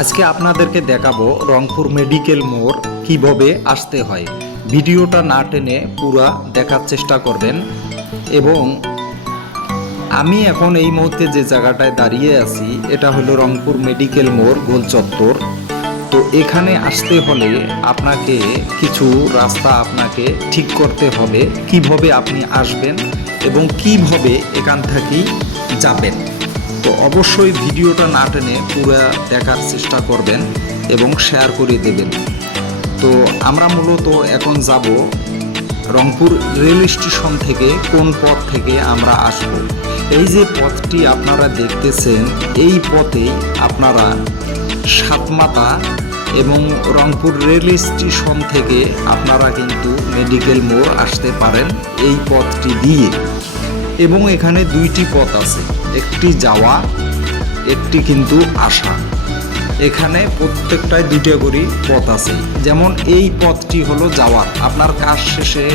আজকে আপনাদেরকে দেখাবো রংপুর মেডিকেল মোড় কীভাবে আসতে হয়। ভিডিওটা না টেনে পুরা দেখার চেষ্টা করবেন। এবং আমি এখন এই মুহূর্তে যে জায়গাটায় দাঁড়িয়ে আছি, এটা হলো রংপুর মেডিকেল মোড়, গোল চত্বর। তো এখানে আসতে হলে আপনাকে কিছু রাস্তা আপনাকে ঠিক করতে হবে, কীভাবে আপনি আসবেন এবং কীভাবে এখান থেকেই যাবেন। তো অবশ্যই ভিডিওটা না টেনে পুরো দেখার চেষ্টা করবেন এবং শেয়ার করে দেবেন। তো আমরা মূলত এখন যাব রংপুর রেল স্টেশন থেকে কোন পথ থেকে আমরা আসব। এই যে পথটি আপনারা দেখতেছেন, এই পথেই আপনারা সাতমাতা এবং রংপুর রেল স্টেশন থেকে আপনারা কিন্তু মেডিকেল মোড় আসতে পারেন এই পথটি দিয়ে। এবং এখানে দুইটি পথ আছে। একটি যাওয়া, একটি কিন্তু আসা। এখানে প্রত্যেকটায় দুইটা করে পথ আছে। যেমন এই পথটি হলো যাওয়ার। আপনার কাজ শেষে,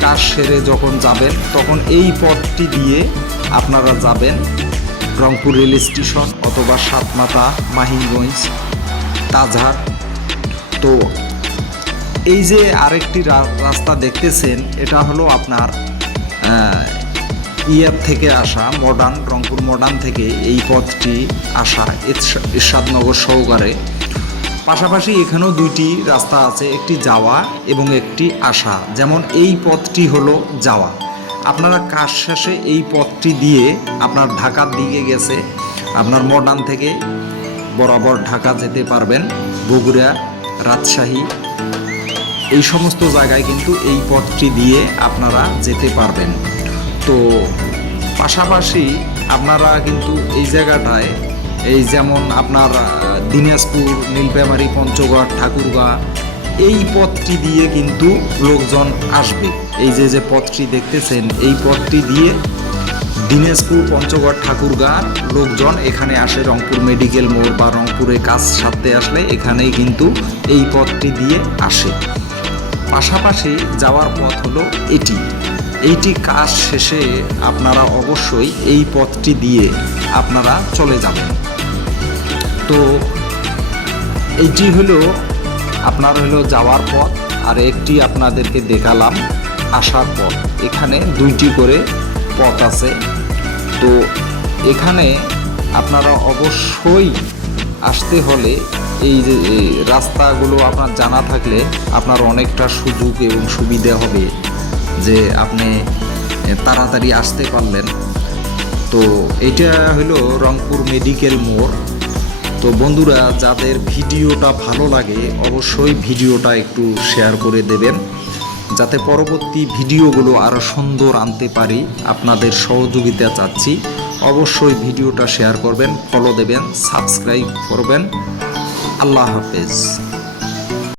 কাজ সেরে যখন যাবেন, তখন এই পথটি দিয়ে আপনারা যাবেন রংপুর রেল স্টেশন অথবা সাতমাতা মাহিমগঞ্জ, তাজহাট। তো এই যে আরেকটি রাস্তা দেখতেছেন, এটা হলো আপনার ইয়ার থেকে আসা মডার্ন রংপুর মডার্ন থেকে এই পথটি আসা ইরশা- ইরশাদনগর সহকারে। পাশাপাশি এখানেও দুইটি রাস্তা আছে, একটি যাওয়া এবং একটি আসা। যেমন এই পথটি হলো যাওয়া। আপনারা কাজ শেষে এই পথটি দিয়ে আপনার ঢাকার দিকে গেছে, আপনার মডার্ন থেকে বরাবর ঢাকা যেতে পারবেন, বগুড়া, রাজশাহী, এই সমস্ত জায়গায় কিন্তু এই পথটি দিয়ে আপনারা যেতে পারবেন। তো পাশাপাশি আপনারা কিন্তু এই জায়গাটায়, এই যেমন আপনার দিনাজপুর, নীলফামারী, পঞ্চগড়, ঠাকুরগাঁ, এই পথটি দিয়ে কিন্তু লোকজন আসবে। এই যে যে পথটি দেখতেছেন, এই পথটি দিয়ে দিনাজপুর, পঞ্চগড়, ঠাকুরগাঁ লোকজন এখানে আসে। রংপুর মেডিকেল মোড় বা রংপুরে কাজ সারতে আসলে এখানেই কিন্তু এই পথটি দিয়ে আসে। পাশাপাশি যাওয়ার পথ হলো এটি। এইটি কাজ শেষে আপনারা অবশ্যই এই পথটি দিয়ে আপনারা চলে যাবেন। তো এইটি হলো, আপনার হলো যাওয়ার পথ, আর একটি আপনাদেরকে দেখালাম আসার পথ। এখানে দুইটি করে পথ আছে। তো এখানে আপনারা অবশ্যই আসতে হলে এই যে রাস্তাগুলো আপনার জানা থাকলে আপনার অনেকটা সুযোগ এবং সুবিধা হবে। যে আপনি তাড়াতাড়ি আসতে পারলেন। তো এটা হলো রংপুর মেডিকেল মোড়। তো বন্ধুরা, যাদের ভিডিওটা ভালো লাগে, অবশ্যই ভিডিওটা একটু শেয়ার করে দেবেন। যাতে পরবর্তী ভিডিওগুলো আরও সুন্দর আনতে পারি। আপনাদের সহযোগিতা চাচ্ছি। অবশ্যই ভিডিওটা শেয়ার করবেন, ফলো দেবেন, সাবস্ক্রাইব করবেন। আল্লাহ হাফেজ।